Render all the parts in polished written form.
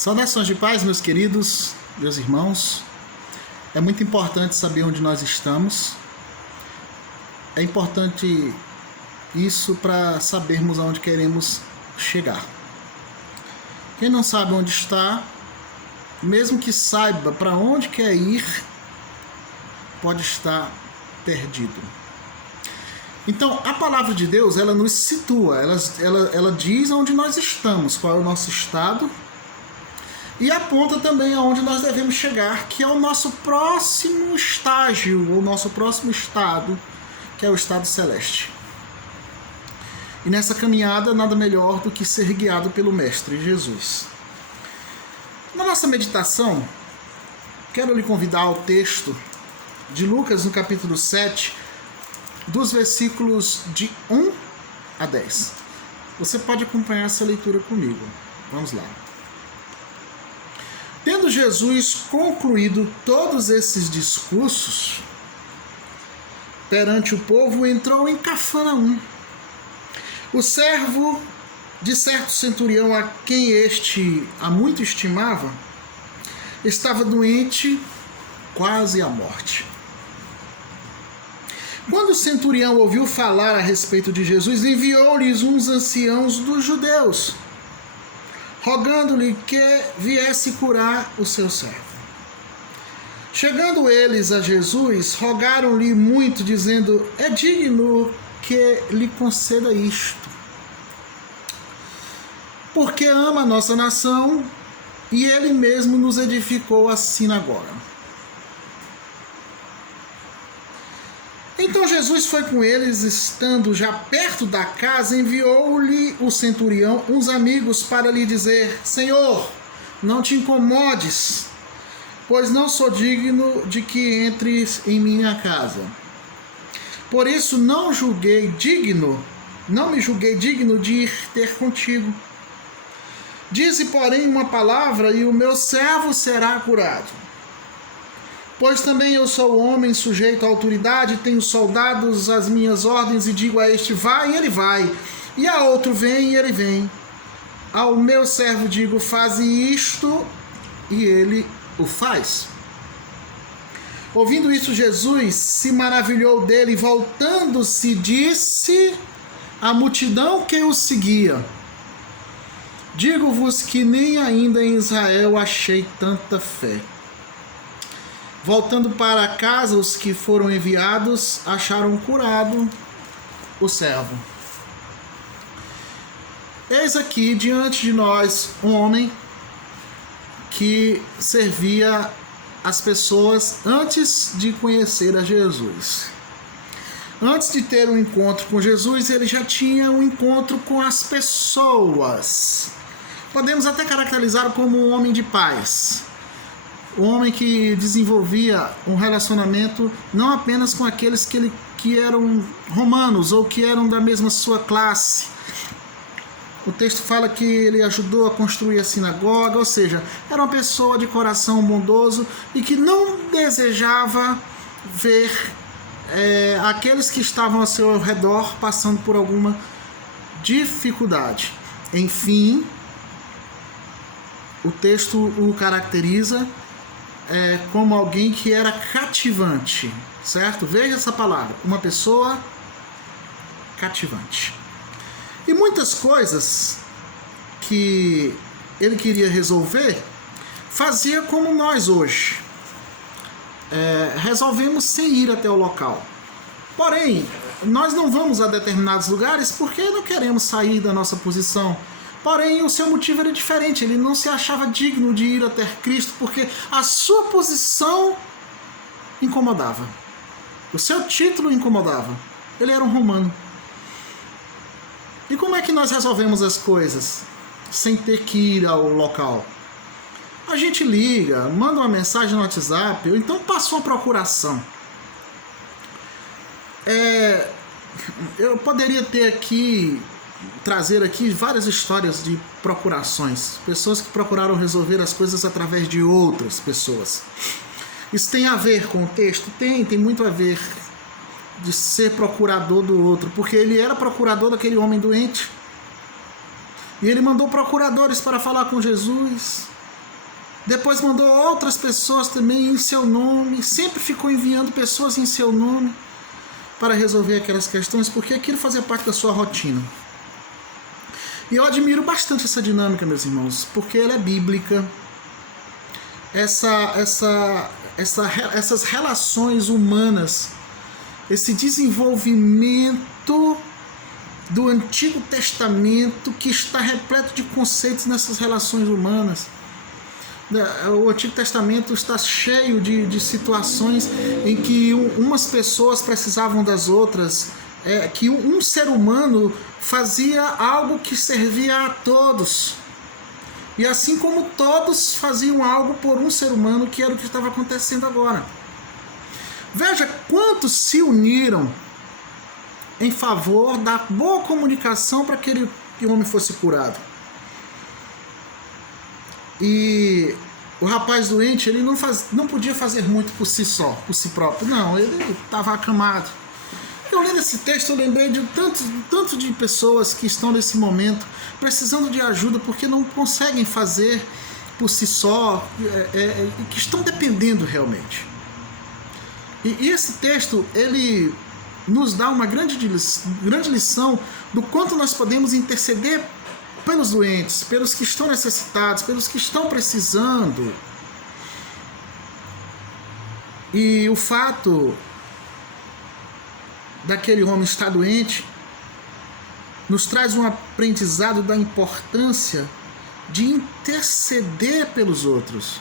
Saudações de paz, meus queridos, meus irmãos. É muito importante saber onde nós estamos. É importante isso para sabermos aonde queremos chegar. Quem não sabe onde está, mesmo que saiba para onde quer ir, pode estar perdido. Então, a palavra de Deus, ela nos situa, ela diz onde nós estamos, qual é o nosso estado, e aponta também aonde nós devemos chegar, que é o nosso próximo estágio, o nosso próximo estado, que é o estado celeste. E nessa caminhada, nada melhor do que ser guiado pelo Mestre Jesus. Na nossa meditação, quero lhe convidar ao texto de Lucas, no capítulo 7, dos versículos de 1 a 10. Você pode acompanhar essa leitura comigo. Vamos lá. Tendo Jesus concluído todos esses discursos perante o povo, entrou em Cafarnaum. O servo de certo centurião, a quem este a muito estimava, estava doente, quase à morte. Quando o centurião ouviu falar a respeito de Jesus, enviou-lhes uns anciãos dos judeus, rogando-lhe que viesse curar o seu servo. Chegando eles a Jesus, rogaram-lhe muito, dizendo: é digno que lhe conceda isto, porque ama a nossa nação e ele mesmo nos edificou a sinagoga. Então Jesus foi com eles, estando já perto da casa, enviou-lhe o centurião uns amigos para lhe dizer: Senhor, não te incomodes, pois não sou digno de que entres em minha casa. Por isso não me julguei digno de ir ter contigo. Dize, porém, uma palavra e o meu servo será curado. Pois também eu sou homem sujeito à autoridade, tenho soldados às minhas ordens, e digo a este: vai, e ele vai, e a outro: vem, e ele vem. Ao meu servo digo: faze isto, e ele o faz. Ouvindo isso, Jesus se maravilhou dele, e voltando-se, disse à multidão que o seguia: digo-vos que nem ainda em Israel achei tanta fé. Voltando para casa, os que foram enviados acharam curado o servo. Eis aqui diante de nós um homem que servia as pessoas antes de conhecer a Jesus. Antes de ter um encontro com Jesus, ele já tinha um encontro com as pessoas. Podemos até caracterizá-lo como um homem de paz. Um homem que desenvolvia um relacionamento não apenas com aqueles que eram romanos ou que eram da mesma sua classe. O texto fala que ele ajudou a construir a sinagoga, ou seja, era uma pessoa de coração bondoso e que não desejava ver aqueles que estavam ao seu redor passando por alguma dificuldade. Enfim, o texto o caracteriza como alguém que era cativante, certo? Veja essa palavra, uma pessoa cativante. E muitas coisas que ele queria resolver, fazia como nós hoje. Resolvemos sem ir até o local. Porém, nós não vamos a determinados lugares porque não queremos sair da nossa posição. Porém, o seu motivo era diferente. Ele não se achava digno de ir até Cristo porque a sua posição incomodava. O seu título incomodava. Ele era um romano. E como é que nós resolvemos as coisas sem ter que ir ao local? A gente liga, manda uma mensagem no WhatsApp, ou então passa uma procuração. Eu poderia trazer aqui várias histórias de procurações, pessoas que procuraram resolver as coisas através de outras pessoas. Isso tem a ver com o texto? Tem muito a ver de ser procurador do outro, porque ele era procurador daquele homem doente. E ele mandou procuradores para falar com Jesus. Depois mandou outras pessoas também em seu nome, sempre ficou enviando pessoas em seu nome para resolver aquelas questões, porque aquilo fazia parte da sua rotina. E eu admiro bastante essa dinâmica, meus irmãos, porque ela é bíblica. Essas relações humanas, esse desenvolvimento do Antigo Testamento que está repleto de conceitos nessas relações humanas. O Antigo Testamento está cheio de situações em que umas pessoas precisavam das outras, que um ser humano fazia algo que servia a todos. E assim como todos faziam algo por um ser humano, que era o que estava acontecendo agora. Veja quantos se uniram em favor da boa comunicação para que aquele homem fosse curado. E o rapaz doente, ele não podia fazer muito por si só, por si próprio. Não, ele estava acamado. Eu lendo esse texto, eu lembrei de tanto de pessoas que estão nesse momento precisando de ajuda porque não conseguem fazer por si só, que estão dependendo realmente. E esse texto, ele nos dá uma grande lição do quanto nós podemos interceder pelos doentes, pelos que estão necessitados, pelos que estão precisando. E o fato daquele homem estar doente nos traz um aprendizado da importância de interceder pelos outros.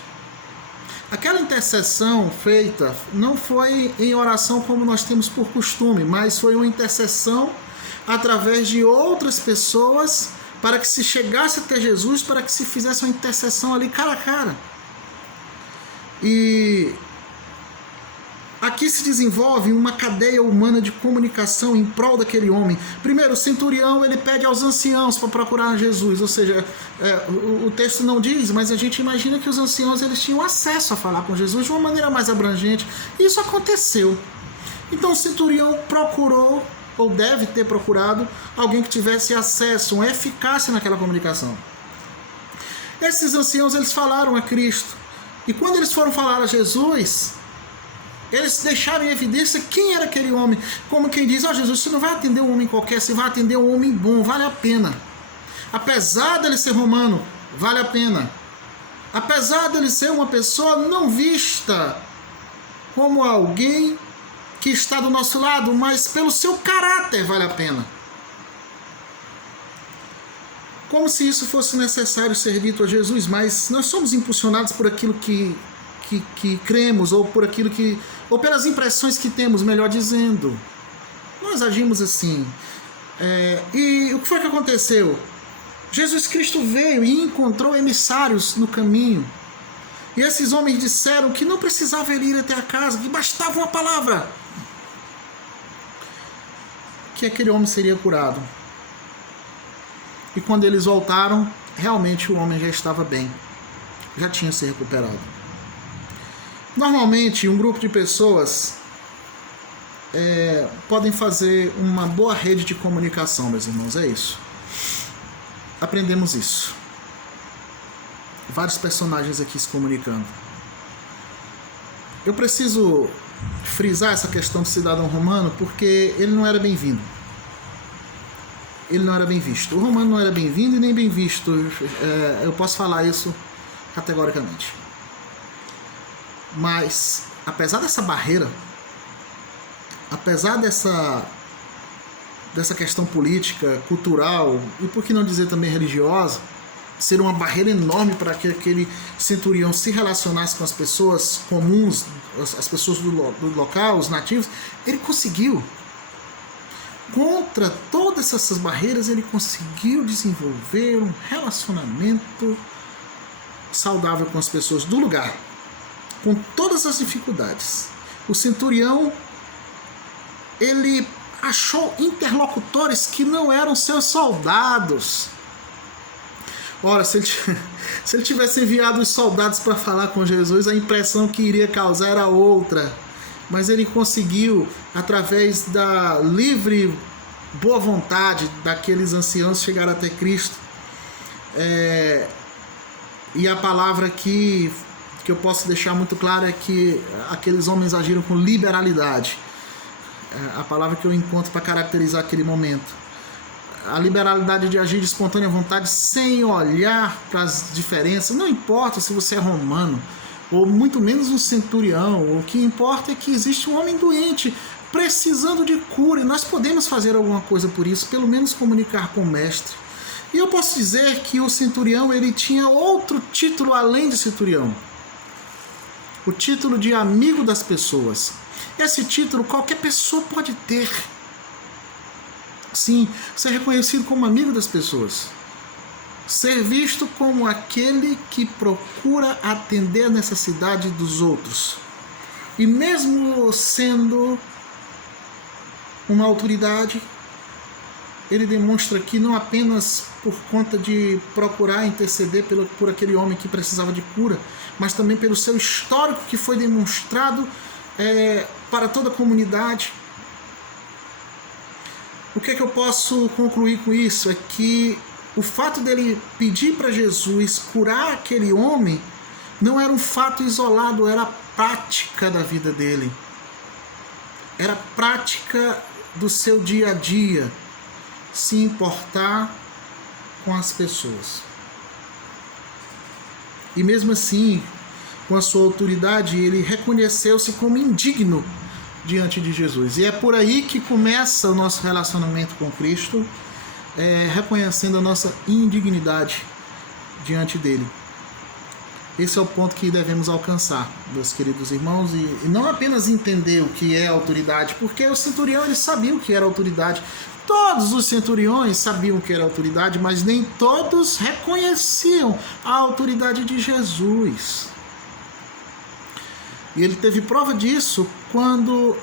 Aquela intercessão feita não foi em oração como nós temos por costume, mas foi uma intercessão através de outras pessoas para que se chegasse até Jesus, para que se fizesse uma intercessão ali cara a cara. E aqui se desenvolve uma cadeia humana de comunicação em prol daquele homem. Primeiro, o centurião, ele pede aos anciãos para procurar Jesus, ou seja, o texto não diz, mas a gente imagina que os anciãos eles tinham acesso a falar com Jesus de uma maneira mais abrangente. Isso aconteceu. Então o centurião procurou, ou deve ter procurado, alguém que tivesse acesso, uma eficácia naquela comunicação. Esses anciãos, eles falaram a Cristo. E quando eles foram falar a Jesus, eles deixaram em evidência quem era aquele homem. Como quem diz, Jesus, você não vai atender um homem qualquer, você vai atender um homem bom, vale a pena. Apesar dele ser romano, vale a pena. Apesar dele ser uma pessoa não vista como alguém que está do nosso lado, mas pelo seu caráter vale a pena. Como se isso fosse necessário ser dito a Jesus, mas nós somos impulsionados por aquilo que cremos, ou por aquilo ou pelas impressões que temos, melhor dizendo. Nós agimos assim. E o que foi que aconteceu? Jesus Cristo veio e encontrou emissários no caminho. E esses homens disseram que não precisava ele ir até a casa, que bastava uma palavra, que aquele homem seria curado. E quando eles voltaram, realmente o homem já estava bem, já tinha se recuperado. Normalmente, um grupo de pessoas podem fazer uma boa rede de comunicação, meus irmãos, é isso. Aprendemos isso. Vários personagens aqui se comunicando. Eu preciso frisar essa questão do cidadão romano porque ele não era bem-vindo. Ele não era bem visto. O romano não era bem-vindo e nem bem visto. Eu posso falar isso categoricamente. Mas, apesar dessa barreira, apesar dessa questão política, cultural e por que não dizer também religiosa, ser uma barreira enorme para que aquele centurião se relacionasse com as pessoas comuns, as pessoas do local, os nativos, ele conseguiu. Contra todas essas barreiras, ele conseguiu desenvolver um relacionamento saudável com as pessoas do lugar, com todas as dificuldades. O centurião, ele achou interlocutores que não eram seus soldados. Ora, se ele tivesse enviado os soldados para falar com Jesus, a impressão que iria causar era outra. Mas ele conseguiu, através da livre boa vontade daqueles anciãos, chegar até Cristo. E a palavra aqui que eu posso deixar muito claro é que aqueles homens agiram com liberalidade. A palavra que eu encontro para caracterizar aquele momento. A liberalidade de agir de espontânea vontade sem olhar para as diferenças. Não importa se você é romano, ou muito menos um centurião. O que importa é que existe um homem doente precisando de cura, e nós podemos fazer alguma coisa por isso, pelo menos comunicar com o mestre. E eu posso dizer que o centurião ele tinha outro título além de centurião. O título de amigo das pessoas. Esse título qualquer pessoa pode ter. Sim, ser reconhecido como amigo das pessoas. Ser visto como aquele que procura atender a necessidade dos outros. E mesmo sendo uma autoridade, ele demonstra que não apenas por conta de procurar interceder por aquele homem que precisava de cura, mas também pelo seu histórico que foi demonstrado para toda a comunidade. O que é que eu posso concluir com isso? É que o fato dele pedir para Jesus curar aquele homem não era um fato isolado, era a prática da vida dele. Era a prática do seu dia a dia, se importar com as pessoas. E mesmo assim, com a sua autoridade, ele reconheceu-se como indigno diante de Jesus. E é por aí que começa o nosso relacionamento com Cristo, reconhecendo a nossa indignidade diante dele. Esse é o ponto que devemos alcançar, meus queridos irmãos, e não apenas entender o que é autoridade, porque o centurião ele sabia o que era autoridade. Todos os centuriões sabiam o que era autoridade, mas nem todos reconheciam a autoridade de Jesus. E ele teve prova disso quando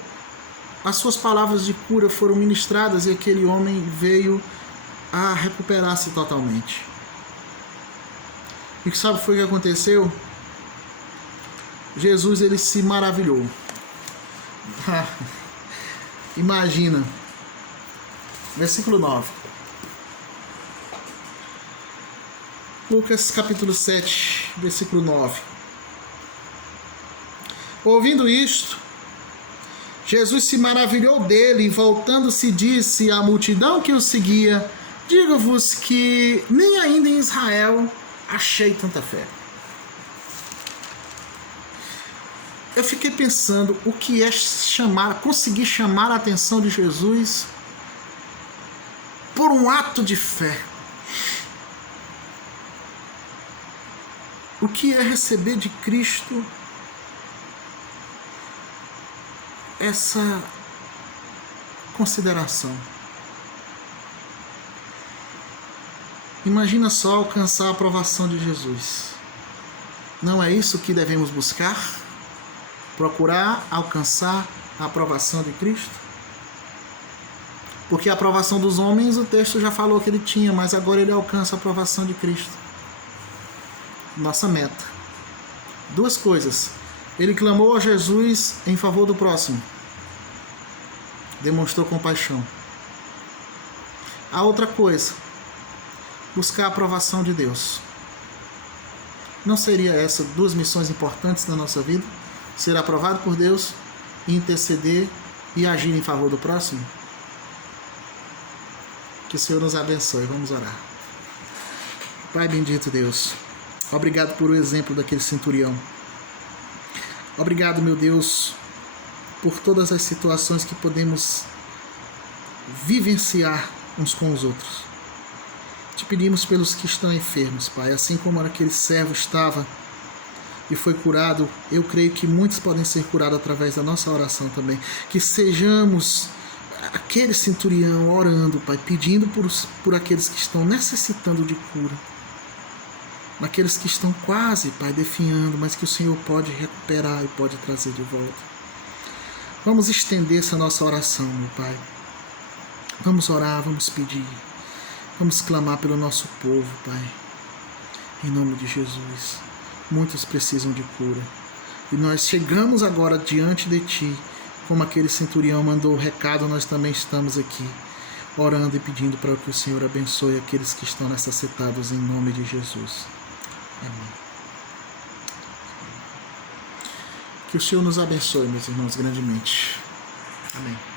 as suas palavras de cura foram ministradas e aquele homem veio a recuperar-se totalmente. E sabe o que foi que aconteceu? Jesus ele se maravilhou. Imagina. Versículo 9. Lucas capítulo 7, versículo 9. Ouvindo isto, Jesus se maravilhou dele e voltando-se disse à multidão que o seguia: digo-vos que nem ainda em Israel achei tanta fé. Eu fiquei pensando o que é conseguir chamar a atenção de Jesus por um ato de fé. O que é receber de Cristo essa consideração? Imagina só alcançar a aprovação de Jesus. Não é isso que devemos buscar? Procurar alcançar a aprovação de Cristo? Porque a aprovação dos homens, o texto já falou que ele tinha, mas agora ele alcança a aprovação de Cristo. Nossa meta. Duas coisas. Ele clamou a Jesus em favor do próximo. Demonstrou compaixão. A outra coisa, buscar a aprovação de Deus. Não seria essas duas missões importantes na nossa vida? Ser aprovado por Deus, interceder e agir em favor do próximo? Que o Senhor nos abençoe. Vamos orar. Pai bendito Deus, obrigado por o exemplo daquele centurião. Obrigado, meu Deus, por todas as situações que podemos vivenciar uns com os outros. Te pedimos pelos que estão enfermos, Pai, assim como aquele servo estava e foi curado, eu creio que muitos podem ser curados através da nossa oração também. Que sejamos aquele centurião orando, Pai, pedindo por aqueles que estão necessitando de cura. Naqueles que estão quase, Pai, definhando, mas que o Senhor pode recuperar e pode trazer de volta. Vamos estender essa nossa oração, meu Pai. Vamos orar, vamos pedir. Vamos clamar pelo nosso povo, Pai. Em nome de Jesus. Muitos precisam de cura. E nós chegamos agora diante de Ti. Como aquele centurião mandou o recado, nós também estamos aqui, orando e pedindo para que o Senhor abençoe aqueles que estão necessitados em nome de Jesus. Amém. Que o Senhor nos abençoe, meus irmãos, grandemente. Amém.